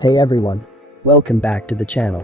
Hey everyone, welcome back to the channel,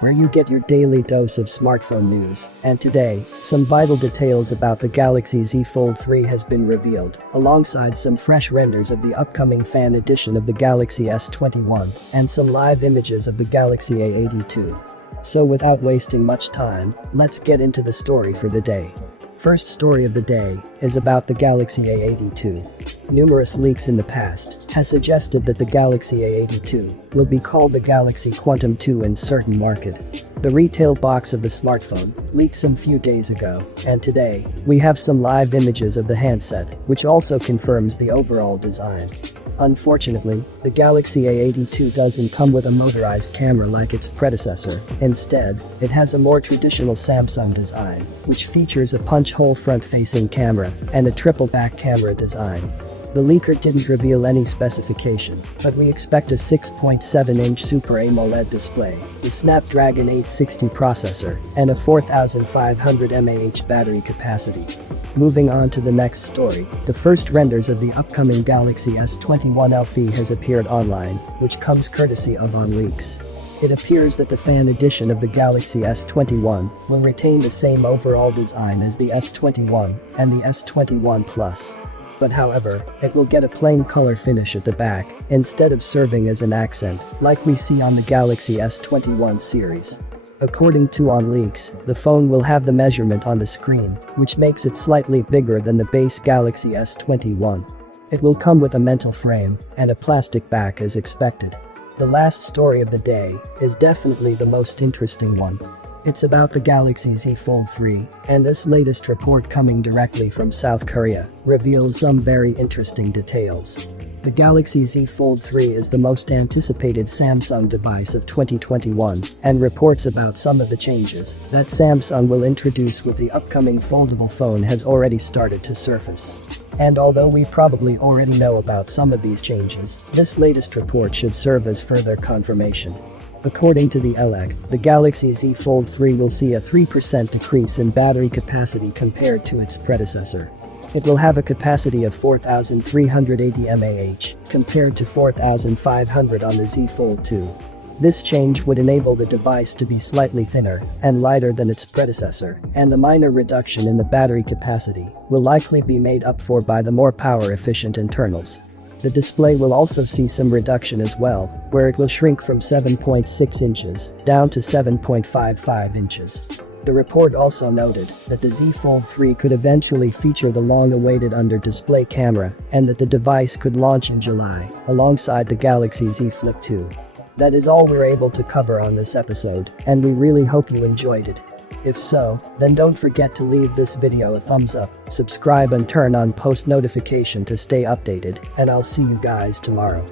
where you get your daily dose of smartphone news, and today, some vital details about the Galaxy Z Fold 3 has been revealed, alongside some fresh renders of the upcoming fan edition of the Galaxy S21, and some live images of the Galaxy A82. So without wasting much time, let's get into the story for the day. First story of the day is about the Galaxy A82. Numerous leaks in the past has suggested that the Galaxy A82 will be called the Galaxy Quantum 2 in certain market. The retail box of the smartphone leaked some few days ago, and today, we have some live images of the handset, which also confirms the overall design. Unfortunately, the Galaxy A82 doesn't come with a motorized camera like its predecessor. Instead, it has a more traditional Samsung design, which features a punch-hole front-facing camera and a triple-back camera design. The leaker didn't reveal any specification, but we expect a 6.7-inch Super AMOLED display, the Snapdragon 860 processor, and a 4500 mAh battery capacity. Moving on to the next story, the first renders of the upcoming Galaxy S21 LE has appeared online, which comes courtesy of OnLeaks. It appears that the fan edition of the Galaxy S21 will retain the same overall design as the S21 and the S21 Plus. But however, it will get a plain color finish at the back, instead of serving as an accent, like we see on the Galaxy S21 series. According to OnLeaks, the phone will have the measurement on the screen, which makes it slightly bigger than the base Galaxy S21. It will come with a metal frame and a plastic back as expected. The last story of the day is definitely the most interesting one. It's about the Galaxy Z Fold 3, and this latest report coming directly from South Korea reveals some very interesting details. The Galaxy Z Fold 3 is the most anticipated Samsung device of 2021, and reports about some of the changes that Samsung will introduce with the upcoming foldable phone has already started to surface. And although we probably already know about some of these changes, this latest report should serve as further confirmation. According to the LEC, the Galaxy Z Fold 3 will see a 3% decrease in battery capacity compared to its predecessor. It will have a capacity of 4380 mAh, compared to 4500 on the Z Fold 2. This change would enable the device to be slightly thinner and lighter than its predecessor, and the minor reduction in the battery capacity will likely be made up for by the more power-efficient internals. The display will also see some reduction as well, where it will shrink from 7.6 inches down to 7.55 inches. The report also noted that the Z Fold 3 could eventually feature the long-awaited under-display camera, and that the device could launch in July, alongside the Galaxy Z Flip 2. That is all we're able to cover on this episode, and we really hope you enjoyed it. If so, then don't forget to leave this video a thumbs up, subscribe and turn on post notification to stay updated, and I'll see you guys tomorrow.